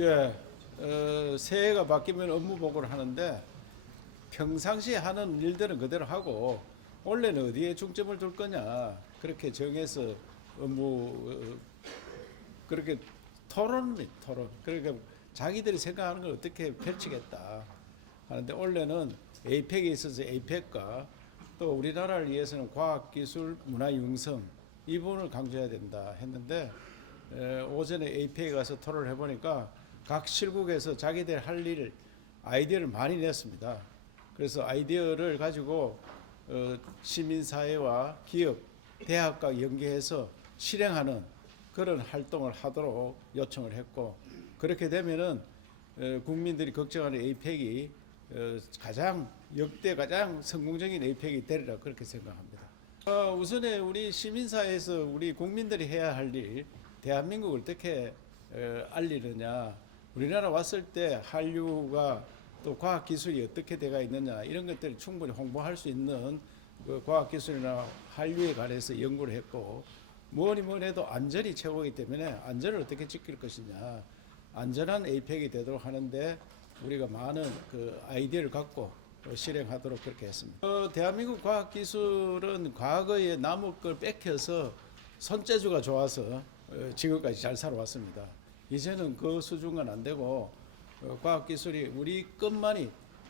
예, 어, 새해가 바뀌면 업무 보고를 하는데 평상시에 하는 일들은 그대로 하고 원래는 어디에 중점을 둘 거냐 그렇게 정해서 업무 어, 그렇게 토론이 토론 그러니까 자기들이 생각하는 걸 어떻게 펼치겠다 하는데 원래는 에이펙에 있어서 에이펙과 또 우리나라를 위해서는 과학기술 문화융성 이 부분을 강조해야 된다 했는데 에, 오전에 에이펙에 가서 토론을 해보니까 각 실국에서 자기들 할 일 아이디어를 많이 냈습니다. 그래서 아이디어를 가지고 어, 시민사회와 기업, 대학과 연계해서 실행하는 그런 활동을 하도록 요청을 했고 그렇게 되면은 어, 국민들이 걱정하는 에이펙이 어, 가장 역대 가장 성공적인 에이펙이 되리라 그렇게 생각합니다. 어, 우선에 우리 시민사회에서 우리 국민들이 해야 할 일, 대한민국을 어떻게 어, 알리느냐, 우리나라 왔을 때 한류가 또 과학기술이 어떻게 돼가 있느냐 이런 것들을 충분히 홍보할 수 있는 그 과학기술이나 한류에 관해서 연구를 했고 뭐니 뭐니 해도 안전이 최고이기 때문에 안전을 어떻게 지킬 것이냐 안전한 에이펙이 되도록 하는데 우리가 많은 그 아이디어를 갖고 어, 실행하도록 그렇게 했습니다. 어, 대한민국 과학기술은 과거에 남의 걸 뺏겨서 손재주가 좋아서 어, 지금까지 잘 살아왔습니다. 이제는 그 수준은 안 되고 어, 과학기술이 우리 것만이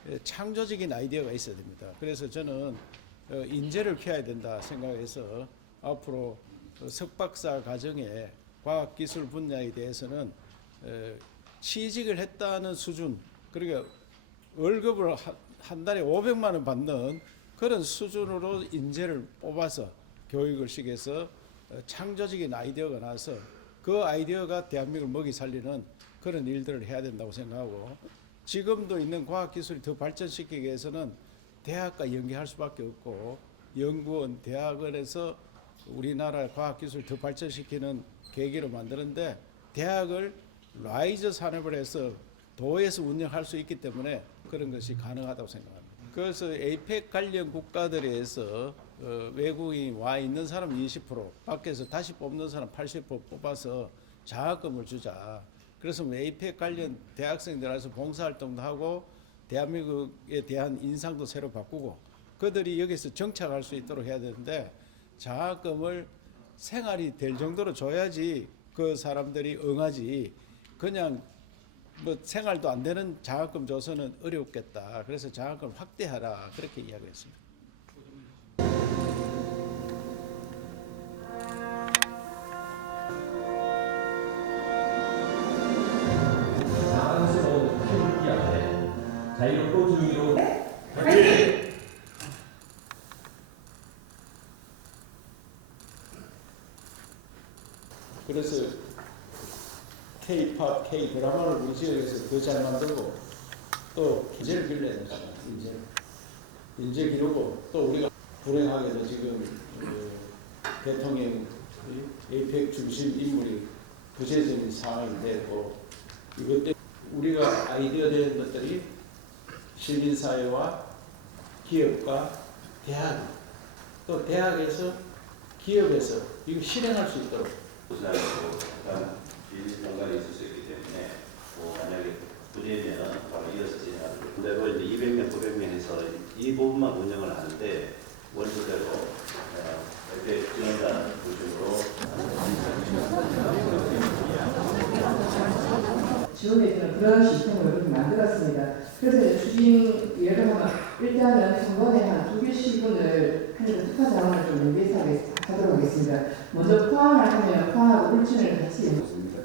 에, 창조적인 아이디어가 있어야 됩니다. 그래서 저는 어, 인재를 키워야 된다 생각해서 앞으로 어, 석박사 과정에 과학기술 분야에 대해서는 에, 취직을 했다는 수준 그러니까 월급을 한, 한 달에 500만 원 받는 그런 수준으로 인재를 뽑아서 교육을 시켜서 어, 창조적인 아이디어가 나서 그 아이디어가 대한민국을 먹이 살리는 그런 일들을 해야 된다고 생각하고 지금도 있는 과학기술이 더 발전시키기 위해서는 대학과 연계할 수밖에 없고 연구원, 대학원에서 우리나라 과학기술 더 발전시키는 계기로 만드는데 대학을 라이저 산업을 해서 도에서 운영할 수 있기 때문에 그런 것이 가능하다고 생각합니다. 그래서 에이펙 관련 국가들에서 어, 외국인이 와 있는 사람 20% 밖에서 다시 뽑는 사람 80% 뽑아서 장학금을 주자. 그래서 뭐 에이펙 관련 대학생들에서 봉사활동도 하고 대한민국에 대한 인상도 새로 바꾸고 그들이 여기서 정착할 수 있도록 해야 되는데 장학금을 생활이 될 정도로 줘야지 그 사람들이 응하지 그냥 뭐 생활도 안 되는 장학금 줘서는 어렵겠다. 그래서 장학금 확대하라 그렇게 이야기했습니다. 중의로 그래서 K-팝, K 드라마를 우리 지역에서 더 잘 만들고 또 인재를 길러야 된다. 인재, 인재 기르고 또 우리가 불행하게도 지금 그 대통령 에이펙 중심 인물이 부재적인 상황이 되고 이것 때문에 우리가 아이디어 낸 것들이 시민사회와 기업과 대학 또 대학에서 기업에서 이거 실행할 수 있도록 비리 공간이 있을 수 있기 때문에 뭐 만약에 부재면 바로 이어서 진행하도록 그대로 이제 200명, 900명 해서 이 부분만 운영을 하는데 원수대로 어, 이렇게 지원자 기준으로 지원해주는 그런 시스템을 만들었습니다. 그래서 이제 추진 예를 들면 일단은 한 번에 한 두 개씩을 하니까 특화 자원을 좀 연계해서 하겠- 하도록 하겠습니다. 먼저 포항을 하면 포항하고 울진을 같이 연- 있습니다.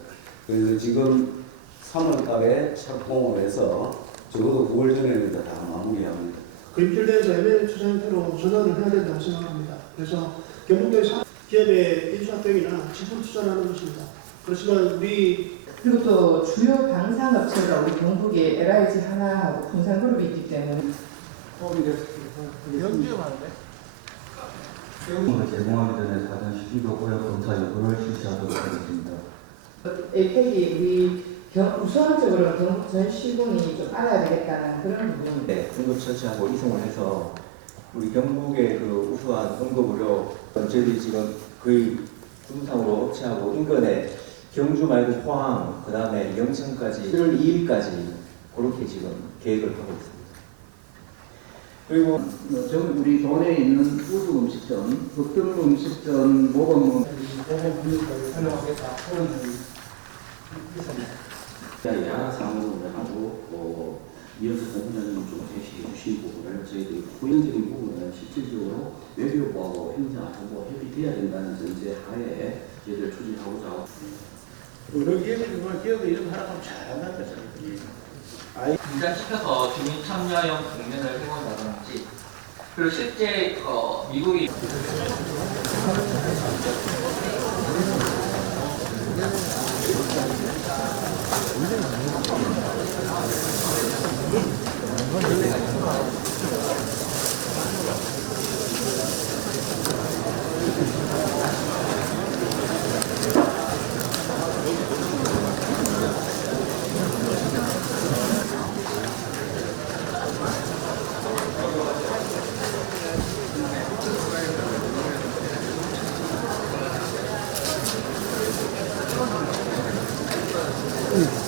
그래서 지금 3월 달에 착공을 해서 적어도 9월 전에는 다 마무리합니다. 그 입출돼서 M&A 투자 형태로 전환을 해야 된다고 생각합니다. 그래서 경북대 사- 기업의 인수합병이나 지분 투자를 하는 것입니다. 그렇지만 우리 그리고 또 주요 방산업체가 우리 경북에 LIG 하나하고 군산그룹이 있기 때문에 제 공을 제공하기 전에 사전 시기도 고려 검사 여부를 실시하도록 하겠습니다. 에이펙이 우리 경, 우선적으로 경북 전 시군이 좀 알아야 되겠다는 그런 부분인데 네, 등급 처치하고 이송을 해서 우리 경북의 그 우수한 의료 저희들이 지금 거의 군상으로 업체하고 인근에 경주 말고 포항, 그 다음에 영천까지 1월 2일까지 그렇게 지금 계획을 하고 있습니다. 그리고 어, 전 우리 동네에 있는 우수 음식점, 북등 음식점, 모범 야야 상호를 하고 어, 이어서 공부자님 좀 제시해 주신 부분을 저희들이 고연적인 부분을 실질적으로 외교부하고 행정하고 협의돼야 된다는 전제 하에 저희들 추진하고자 기업이 정말 기업이 이런 거 하라고 잘한다니까 저희들 일단 시켜서 주민 참여형 국면을 해본다든지 그리고 실제 어, 미국이 Mm-hmm.